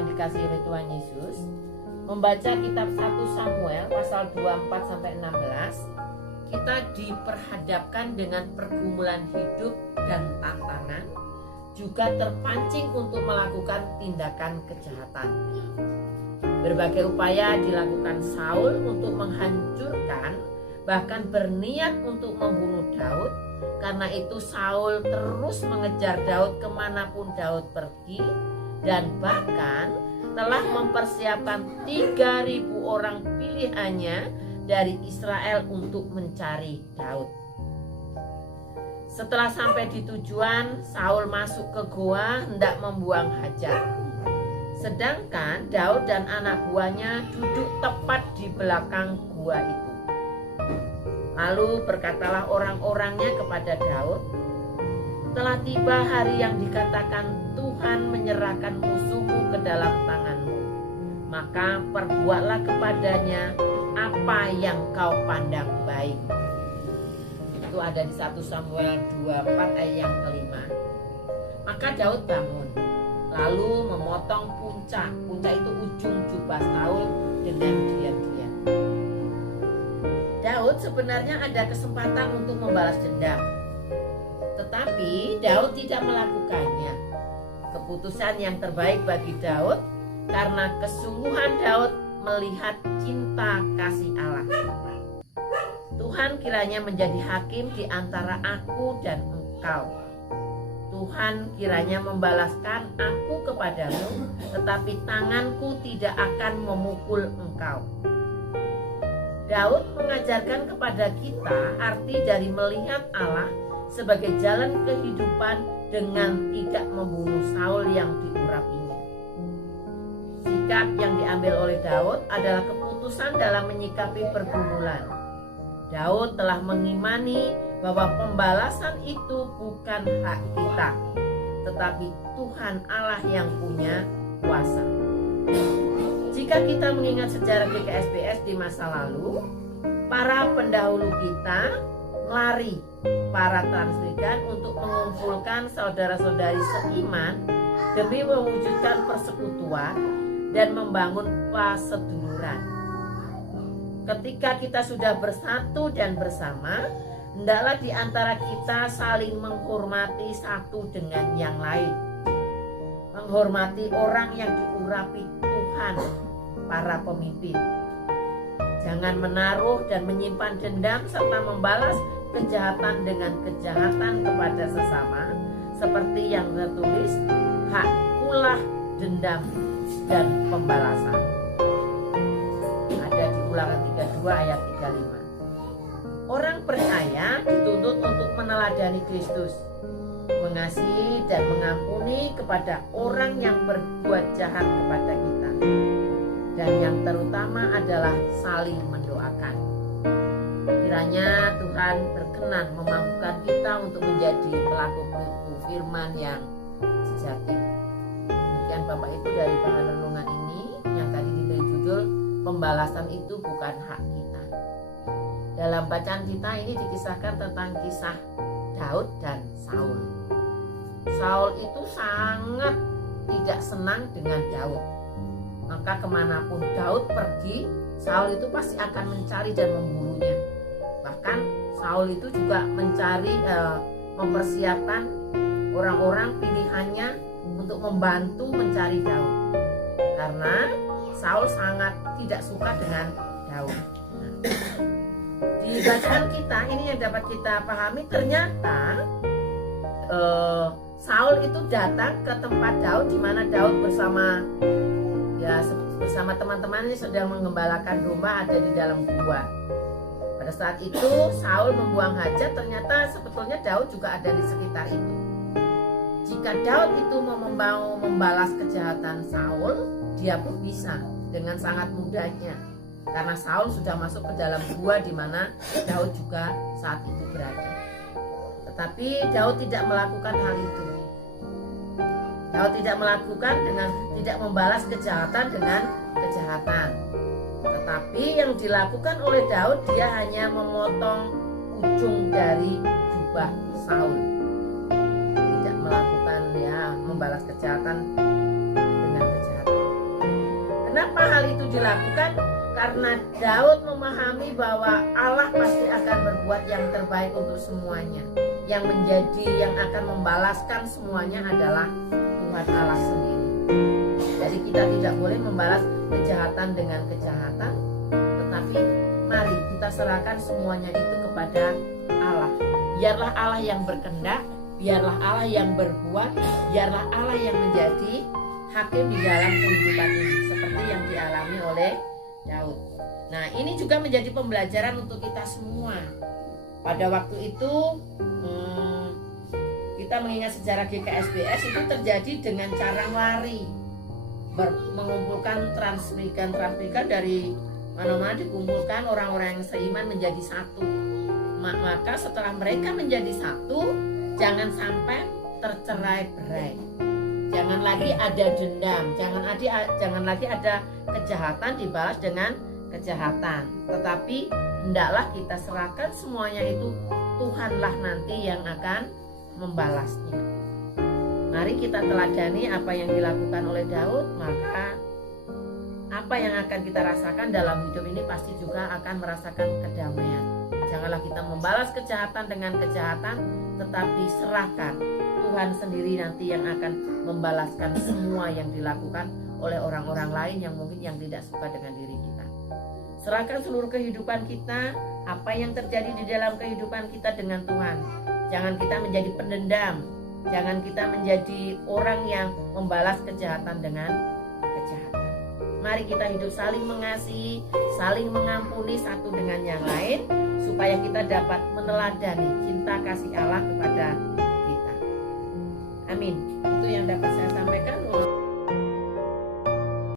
yang dikasihi oleh Tuhan Yesus, membaca kitab 1 Samuel pasal 24 sampai 16, kita diperhadapkan dengan pergumulan hidup dan tantangan, juga terpancing untuk melakukan tindakan kejahatan. Berbagai upaya dilakukan Saul untuk menghancurkan, bahkan berniat untuk membunuh Daud. Karena itu Saul terus mengejar Daud kemanapun Daud pergi, dan bahkan telah mempersiapkan 3.000 orang pilihannya dari Israel untuk mencari Daud. Setelah sampai di tujuan, Saul masuk ke goa hendak membuang hajat. Sedangkan Daud dan anak buahnya duduk tepat di belakang gua itu. Lalu berkatalah orang-orangnya kepada Daud, "Telah tiba hari yang dikatakan Tuhan menyerahkan musuhmu ke dalam tanganmu. Maka perbuatlah kepadanya apa yang kau pandang baik." Itu ada di 1 Samuel 24 ayat yang kelima. Maka Daud bangun, lalu memotong puncak itu ujung jubah Saul dengan diam-diam. Daud sebenarnya ada kesempatan untuk membalas dendam, tetapi Daud tidak melakukannya. Keputusan yang terbaik bagi Daud karena kesungguhan Daud melihat cinta kasih Allah. Tuhan kiranya menjadi hakim di antara aku dan engkau. Tuhan kiranya membalaskan aku kepadamu, tetapi tanganku tidak akan memukul engkau. Daud mengajarkan kepada kita arti dari melihat Allah sebagai jalan kehidupan dengan tidak membunuh Saul yang diurapinya. Sikap yang diambil oleh Daud adalah keputusan dalam menyikapi pergumulan. Daud telah mengimani bahwa pembalasan itu bukan hak kita, tetapi Tuhan Allah yang punya kuasa. Jika kita mengingat sejarah GKSBS di masa lalu, para pendahulu kita melari para transmigran untuk mengumpulkan saudara-saudari seiman demi mewujudkan persekutuan dan membangun paseduluran. Ketika kita sudah bersatu dan bersama, hendaklah di antara kita saling menghormati satu dengan yang lain. Menghormati orang yang diurapi Tuhan, para pemimpin. Jangan menaruh dan menyimpan dendam serta membalas kejahatan dengan kejahatan kepada sesama, seperti yang tertulis, "Hakkulah dendam dan pembalasan." Ada di Ulangan 32 ayat 35. Orang percaya dituntut untuk meneladani Kristus, mengasihi dan mengampuni kepada orang yang berbuat jahat kepada kita, dan yang terutama adalah saling mendoakan. Kiranya Tuhan berkenan memampukan kita untuk menjadi pelaku-pelaku firman yang sejati. Demikian Bapak Ibu dari bahan renungan ini yang tadi diberi judul "Pembalasan itu bukan hak kita". Dalam bacaan kita ini dikisahkan tentang kisah Daud dan Saul. Saul itu sangat tidak senang dengan Daud. Maka kemanapun Daud pergi, Saul itu pasti akan mencari dan membunuhnya. Bahkan Saul itu juga mencari, mempersiapkan orang-orang pilihannya untuk membantu mencari Daud. Karena Saul sangat tidak suka dengan Daud. Di bacaan kita ini yang dapat kita pahami, ternyata Saul itu datang ke tempat Daud di mana Daud bersama teman-temannya sedang mengembalakan domba ada di dalam gua. Pada saat itu Saul membuang hajat, ternyata sebetulnya Daud juga ada di sekitar itu. Jika Daud itu mau membalas kejahatan Saul, dia pun bisa dengan sangat mudahnya. Karena Saul sudah masuk ke dalam gua di mana Daud juga saat itu berada. Tetapi Daud tidak melakukan hal itu. Daud tidak melakukan dengan tidak membalas kejahatan dengan kejahatan. Tetapi yang dilakukan oleh Daud, dia hanya memotong ujung dari jubah Saul. Tidak melakukan membalas kejahatan dengan kejahatan. Kenapa hal itu dilakukan? Karena Daud memahami bahwa Allah pasti akan berbuat yang terbaik untuk semuanya. Yang akan membalaskan semuanya adalah Tuhan Allah sendiri. Jadi kita tidak boleh membalas kejahatan dengan kejahatan, tetapi mari kita serahkan semuanya itu kepada Allah. Biarlah Allah yang berkehendak, biarlah Allah yang berbuat, biarlah Allah yang menjadi hakim di dalam kehidupan ini, seperti yang dialami oleh Daud. Nah, ini juga menjadi pembelajaran untuk kita semua. Pada waktu itu kita mengingat sejarah GKSBS itu terjadi dengan cara lari, mengumpulkan transmigran dari mana-mana, dikumpulkan orang-orang yang seiman menjadi satu. Maka setelah mereka menjadi satu, jangan sampai tercerai-berai. Jangan lagi ada dendam, jangan lagi ada kejahatan dibalas dengan kejahatan. Tetapi hendaklah kita serahkan semuanya itu, Tuhanlah nanti yang akan membalasnya. Mari kita teladani apa yang dilakukan oleh Daud, maka apa yang akan kita rasakan dalam hidup ini pasti juga akan merasakan kedamaian. Janganlah kita membalas kejahatan dengan kejahatan, tetapi serahkan Tuhan sendiri nanti yang akan membalaskan semua yang dilakukan oleh orang-orang lain yang mungkin yang tidak suka dengan diri kita. Serahkan seluruh kehidupan kita, apa yang terjadi di dalam kehidupan kita dengan Tuhan. Jangan kita menjadi pendendam, jangan kita menjadi orang yang membalas kejahatan dengan kejahatan. Mari kita hidup saling mengasihi, saling mengampuni satu dengan yang lain, supaya kita dapat meneladani cinta kasih Allah kepada kita. Amin.